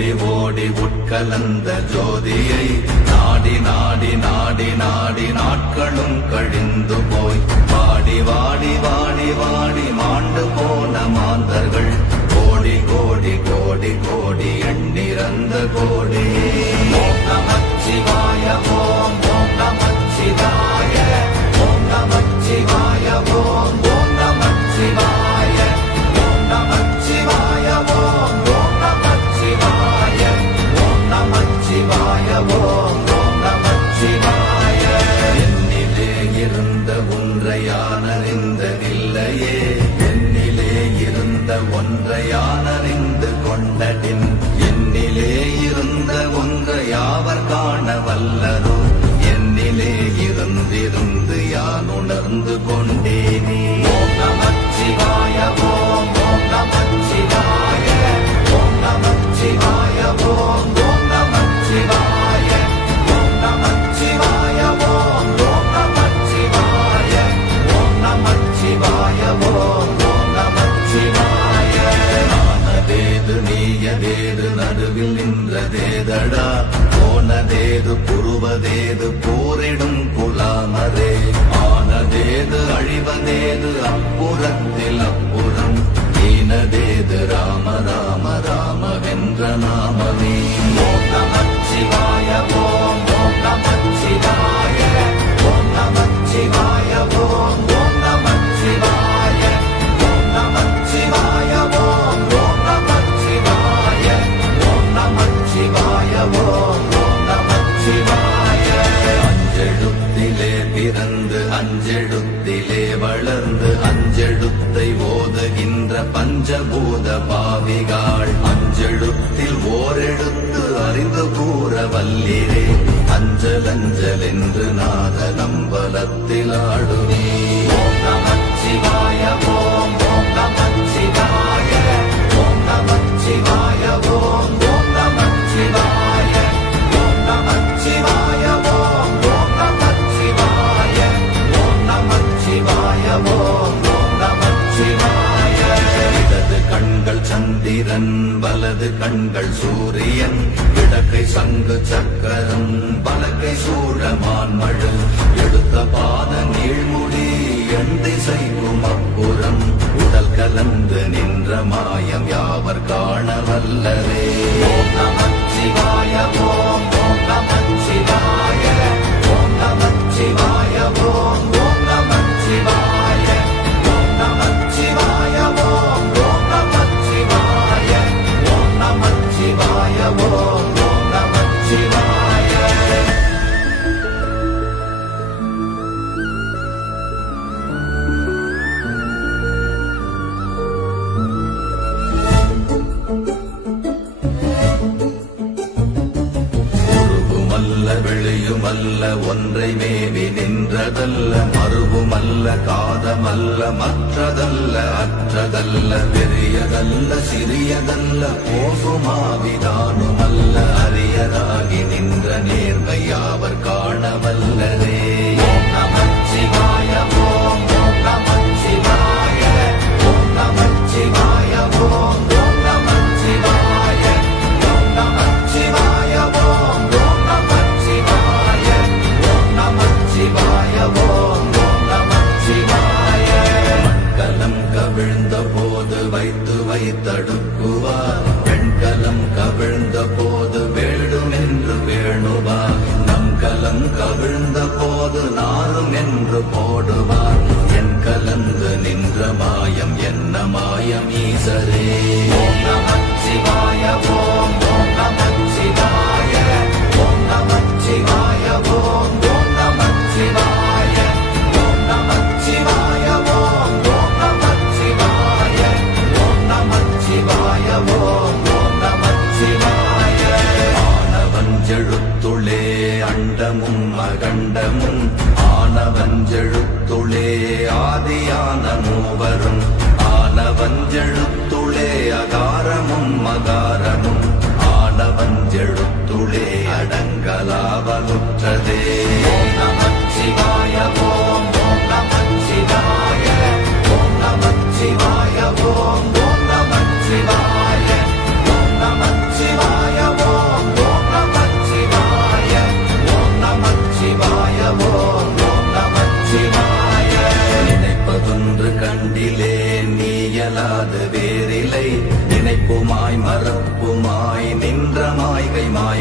ஓடி ஓடி உட்கலந்த ஜோதியை நாடி நாடி நாடி நாடி நாட்களும் கழிந்து போய் வாடி வாடி வாடி வாடி மாண்டு போன மாந்தர்கள் கோடி கோடி கோடி கோடி எண்ணிறந்த கோடி. ஓம் நமச்சிவாய ஓம் ஓம் நமச்சிவாய ஓம் நமச்சிவாய ஓம் ஓம் நமச்சிவாய ஓம் நமச்சிவாய ஓம் ஓம் நமச்சிவாய ஓம் நமச்சிவாய ஓம் ஓம் நமச்சிவாய. என்னிலே இருந்த ஒன்றை யானறிந்ததில்லையே, என்னிலே இருந்த ஒன்றை யானறிந்து கொண்டடின், என்னிலே இருந்த ஒன்றை யாவர் காண வல்லரோ, என்னிலே இருந்திருந்து யான் உணர்ந்து கொண்டேனே. ஓம் நமச்சிவாய ஓம் ஓம் நமச்சிவாய ஓம் நமச்சிவாய ஓம் ஓம் நமச்சிவாய ஓம் நமச்சிவாய ஓம் ஓம் நமச்சிவாய ஓம் நமச்சிவாய ஓம் ஓம் நமச்சிவாய. ஆனதேது நீயதேது நடுவில் நின்றதேதடா, போனதேது புருவதேது போரிடும் குலாமரே, ஆனதேது அழிவதேது அப்புறத்தில் அப்புறம், ஈனதேது ராம ராம ராமவென்ற நாமமே. ஓம் நமச்சிவாய ஓம் ஓம் நமச்சிவாய ஓம் நமச்சிவாய ஓம் ஓம் நமச்சிவாய ஓம் நமச்சிவாய ஓம் ஓம் நமச்சிவாய ஓம் நமச்சிவாய ஓம் ஓம் நமச்சிவாய. அஞ்செழுத்திலே பிறந்து அஞ்செழுத்திலே வளர்ந்து அஞ்செழுத்தை ஓதுகின்ற பஞ்சபூத பாவிகாள், அஞ்செழுத்தில் ஓரெழுத்து அறிந்து கூற வல்லிரே, அஞ்சல் அஞ்சல் என்று நாத நம்பலத்தில் ஆடுவே. ஓம் நமச்சிவாய ஓம் ஓம் நமச்சிவாய ஓம் நமச்சிவாய ஓம் ஓம் நமச்சிவாய ஓம் நமச்சிவாய ஓம் ஓம் நமச்சிவாய ஓம் நமச்சிவாய ஓம் ஓம் நமச்சிவாய. இடது கண்கள் சந்திரன் வலது கண்கள் சூரியன், இடக்கை சங்கு சக்கரம் பலக்கை சூழமான்மழு, எடுத்த பாத நீழ்முடி எண் திசைக்கும் அப்புறம், உடல் கலந்து நின்ற மாயம் யாவர் காண வல்லரே. ஓம் நமச்சிவாய ஓம் ஓம் நமச்சிவாய ஓம் நமச்சிவாய ஓம் ஓம் நமச்சிவாய ஓம் நமச்சிவாய ஓம் ஓம் நமச்சிவாய ஓம் நமச்சிவாய ஓம் ஓம் நமச்சிவாய. வெளியுமல்ல ஒன்றை மேவி நின்றதல்ல, மறுவுமல்ல காதமல்ல மற்றதல்ல அற்றதல்ல, பெரியதல்ல சிறியதல்ல போகுமாவிதானுமல்ல, அரியராகி நின்ற நேர்மை யாவர் காண வல்லரே. ஓம் நமச்சிவாய ஓம் ஓம் நமச்சிவாய ஓம் நமச்சிவாய ஓம் ஓம் நமச்சிவாய ஓம் நமச்சிவாய ஓம் ஓம் நமச்சிவாய ஓம் நமச்சிவாய ஓம் ஓம் நமச்சிவாய. மண்கலம் கவிழ்ந்த போது வைத்து வைத்தடுக்குவார், பெண்கலம் கவிழ்ந்த போது வேடும் என்று வேணுவார், நம் கலம் கவிழ்ந்த போது நாரும் என்று போடுவார், என் கலந்து நின்ற மாயம் என்ன மாயம் ஈசரே. ஓம் நமச்சிவாய ஓம் ஓம் நமச்சிவாய ஓம் நமச்சிவாய ஓம் ஓம் நமச்சிவாய ஓம் நமச்சிவாய ஓம் ஓம் நமச்சிவாய ஓம் நமச்சிவாய ஓம் ஓம் நமச்சிவாய. ஆனவஞ்செழுத்துளே அண்டமும் அகண்டமும், ஆனவஞ்செழுத்துளே ஆதியான மூவரும், ஆனவஞ்செழுத்துளே அகாரமும் மகாரமும், ஆனவஞ்செழுத்துளே அடங்கலாவலுற்றதே. ஓம் நமச்சிவாய ஓம் ஓம் நமச்சிவாய ஓம் நமச்சிவாய ஓம் ஓம் நமச்சிவாய ஓம் நமச்சிவாய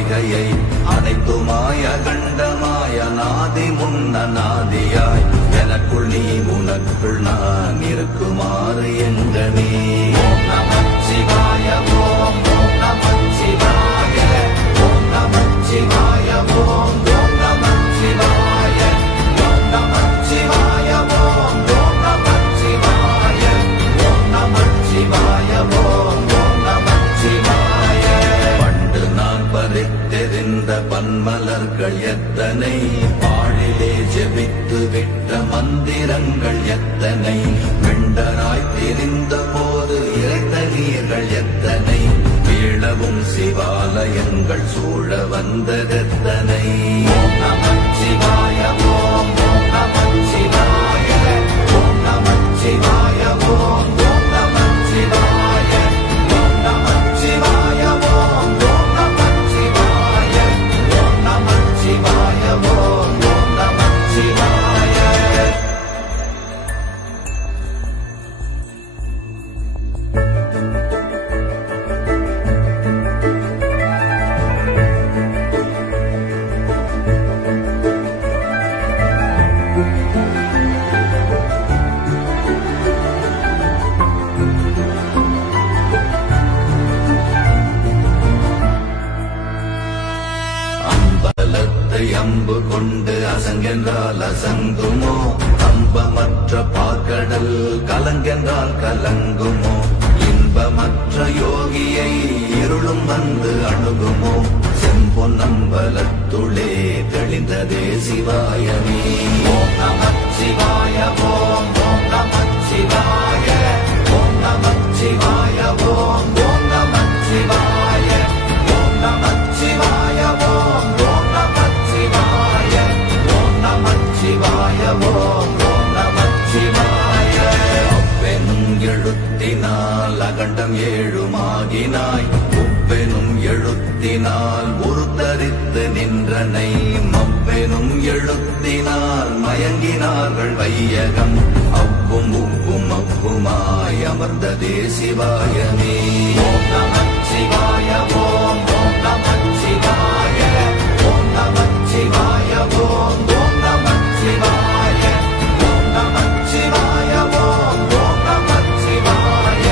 மாய்கையை அனைத்துமாய கண்டமாய நாதி முன்னநாதியாய் எனக்குள் நீ உனக்குள் நான் இருக்குமாறு எங்கனே. ஓம் நமச்சிவாய ஓம் ஓம் நமச்சிவாய ஓம் நமச்சிவாய ஓம் ஓம் நமச்சிவாய ஓம் நமச்சிவாய ஓம் ஓம் நமச்சிவாய ஓம் நமச்சிவாய ஓம் ஓம் நமச்சிவாய. பண்டு நான் பறித்தெறிந்த பன்மலர்கள் எத்தனை, பாழிலே ஜெபித்து விட்ட மந்திரங்கள் எத்தனை, வெண்டராய் திரிந்த போது இறைத்த நீர்கள் எத்தனை, வீழவும் சிவாலயங்கள் சூழ வந்ததெத்தனை. ஓம் நமச்சிவாய ஓம் ஓம் நமச்சிவாய ஓம் நமச்சிவாய ஓம் ஓம் நமச்சிவாய ஓம் நமச்சிவாய ஓம் ஓம் நமச்சிவாய ஓம் நமச்சிவாய ஓம் ஓம் நமச்சிவாய. அம்பலத்தை அம்பு கொண்டு அசங்கென்றால் அசங்குமோ, அம்பமற்ற பாக்கடல் கலங்கென்றால் கலங்குமோ, இன்பமற்ற யோகியை இருளும் வந்து அணுகுமோ, செம்பொன்னம்பலத்துளே தெளிந்ததே சிவாயமே. ஓம் நமச்சிவாய ஓம் ஓம் நமச்சிவாய ஓம் நமச்சிவாய ஓம் ஓம் நமச்சிவாய ஓம் நமச்சிவாய ஓம் ஓம் நமச்சிவாய ஓம் நமச்சிவாய ஓம் ஓம் நமச்சிவாய. அவ்வெனும் எழுத்தினால் அகண்டம் ஏழுமாகினாய், உவ்வெனும் எழுத்தினால் உருத்தரித்து நின்றனை, மவ்வெனும் எழுத்தினால் மயங்கினார்கள் வையகம், அவ்வும் உவ்வும் அவ்வுமாய் அமர்ந்ததே சிவாயமே. ஓம் நமச்சிவாய ஓம் ஓம் நமச்சிவாய ஓம் நமச்சிவாய ஓம் ஓம் நமச்சிவாய ஓம் நமச்சிவாய ஓம் ஓம் நமச்சிவாய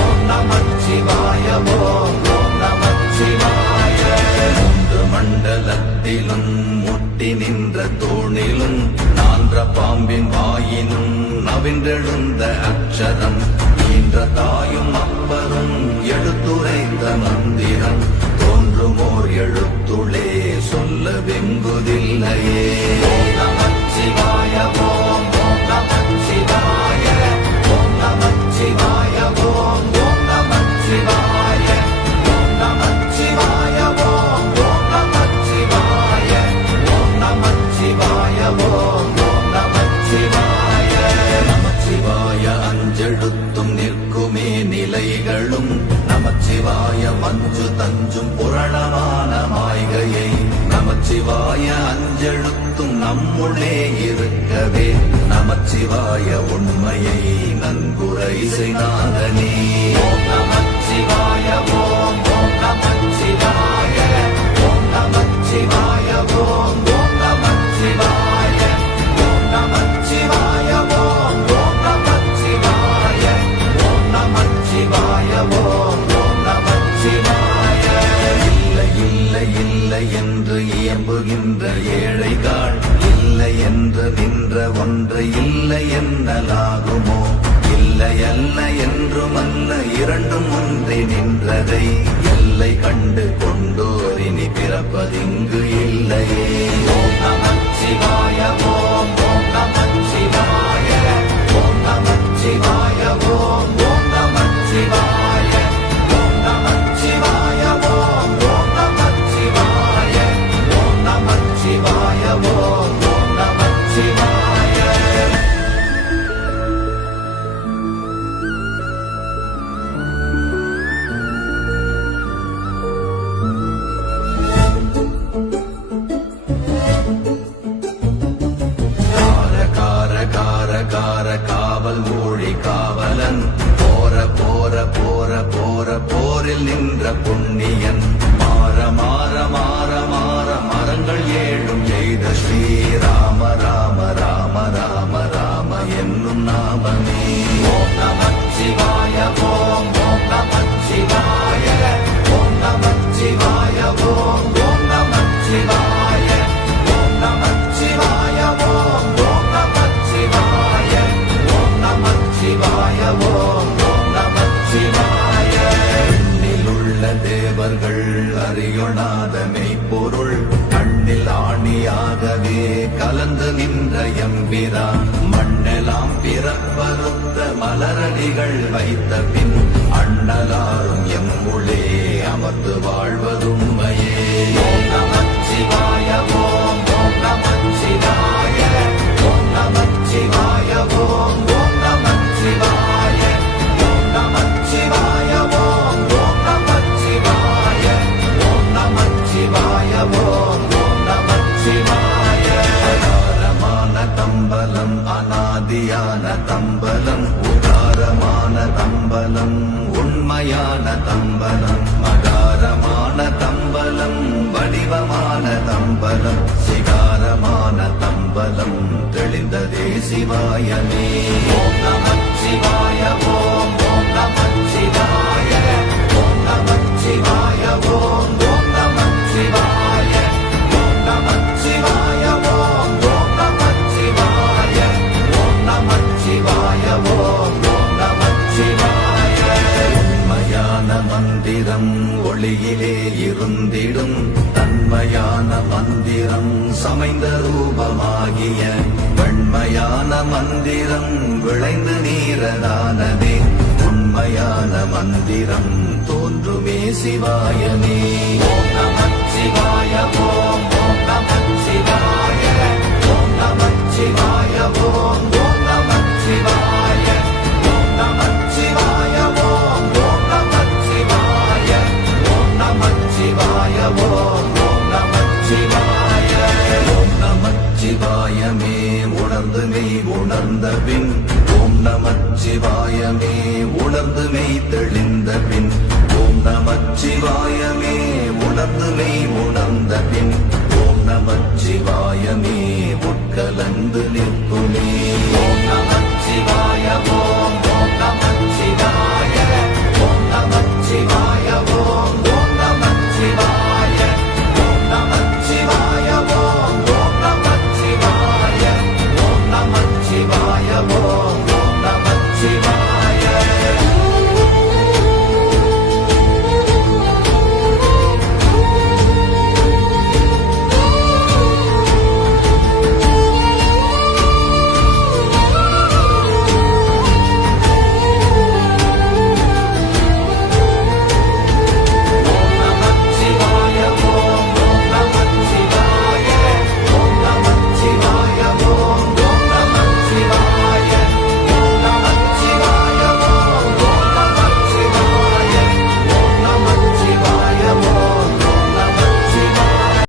ஓம் நமச்சிவாய ஓம் ஓம் நமச்சிவாய. மூன்று மண்டலத்திலும் முட்டி நின்ற தூணிலும் நான்ற பாம்பின் வாயினும் நவின்றெழுந்த அக்ஷரம், ஈன்ற தாயும் அப்பரும் எடுத்துரைத்த மந்திரம், தோன்றுமோர் எழுத்துளே சொல்ல வெங்குதில்லையே. ஓம் நமச்சிவாய ஓம் ஓம் நமச்சிவாய ஓம் நமச்சிவாய ஓம் ஓம் நமச்சிவாய ஓம் நமச்சிவாய ஓம் ஓம் நமச்சிவாய ஓம் நமச்சிவாய ஓம் ஓம் நமச்சிவாய. நமச்சிவாய அஞ்செழுத்தும் நிற்குமே நிலைகளும், நமச்சிவாய மஞ்சு தஞ்சும் புரணமான மாய்கையை, நமச்சிவாய அஞ்செழுத்தும் நம்முள்ளே இருக்கவே, நமச்சிவாய உண்மையை நன்குரை செய்தாதனே. ஓம் நமச்சிவாய ஓம் ஓம் நமச்சிவாய ஓம் நமச்சிவாய ஓம் ஓம் நமச்சிவாய ஓம் நமச்சிவாய ஓம் ஓம் நமச்சிவாய ஓம் நமச்சிவாய ஓம் ஓம் நமச்சிவாய. இல்லை இல்லை இல்லை என்று இயம்புகின்ற ஏழைகள், இல்லை என்று நின்ற ஒன்றை இல்லை என்னலாகுமோ, இல்லை அல்ல என்றுமல்ல இரண்டும் ஒன்றி நின்றதை, எல்லை கண்டு கொண்டோரினி பிறப்பதிங்கு இல்லையே. ஓம் நமச்சிவாய ஓம் ஓம் நமச்சிவாய ஓம் நமச்சிவாய ஓம் ஓம் நமச்சிவாய ஓம் நமச்சிவாய ஓம் ஓம் நமச்சிவாய ஓம் நமச்சிவாய ஓம் ஓம் நமச்சிவாய. காவல் மூழி காவலன், போற போற போற போற போரில் நின்ற புண்ணியன், மாற மாற மாற நமச்சிவாய ஓம் ஓம் நமச்சிவாய ஓம் நமச்சிவாய ஓம் ஓம் நமச்சிவாய ஓம் நமச்சிவாய ஓம் ஓம் நமச்சிவாய ஓம் நமச்சிவாய ஓம் ஓம் நமச்சிவாய எண்ணிலுள்ள தேவர்கள் அறியொணாத மெய்ப்பொருள் கண்ணில் ஆணியாகவே கலந்து நின்ற எம்பிரான் மண்ணெல்லாம் பிறப்பறுத்த மலரடிகள் வைத்த பின் அண்ணலாரும் எம்முளே அமர்ந்து வாழ்வதுண்மையே ஓம் நமச்சிவாய ஓம் ஓம் நமச்சிவாய ஓம் நமச்சிவாய ஓம் ஓம் நமச்சிவாய ஓம் நமச்சிவாய ஓம் ஓம் நமச்சிவாய ஓம் நமச்சிவாய ஓம் ஓம் நமச்சிவாய அகாரமான தம்பலம் அநாதியான தம்பலம் உகாரமான தம்பலம் உண்மையான தம்பலம் மகாரமான தம்பலம் வடிவமான தம்பலம் சிகாரமான தம்பலம் தெளிந்ததே சிவாயமே ஓம் நமச்சிவாய ஓம் ஓம் நமச்சிவாய ஓம் நமச்சிவாய ஓம் ஓம் நமச்சிவாய ஓம் நமச்சிவாய ஓம் ஓம் நமச்சிவாய ஓம் நமச்சிவாய ஓம் ஓம் நமச்சிவாய உண்மையான மந்திரம் ஒளியிலே இருந்திடும் தன்மையான மந்திரம் சமைந்த ரூபமாகிய வெண்மையான மந்திரம் விளைந்து நீரதானதே உண்மையான மந்திரம் தோன்றுமே சிவாயமே ஓம் நமச்சிவாய ஓம் ஓம் நமச்சிவாய ஓம் நமச்சிவாய ஓம் ஓம் நமச்சிவாய ஓம் நமச்சிவாய ஓம் ஓம் நமச்சிவாய ஓம் நமச்சிவாய ஓம் ஓம் நமச்சிவாய ஓம் நமச்சிவாயமே உணர்ந்து மெய் உணர்ந்த பின் ஓம் நமச்சிவாயமே உணர்ந்து மெய் தெளிந்த பின் ஓம் நமச்சிவாயமே உணர்ந்து மெய் உணர்ந்த பின் ஓம் நமச்சிவாயமே உட்கலந்து நிற்குமே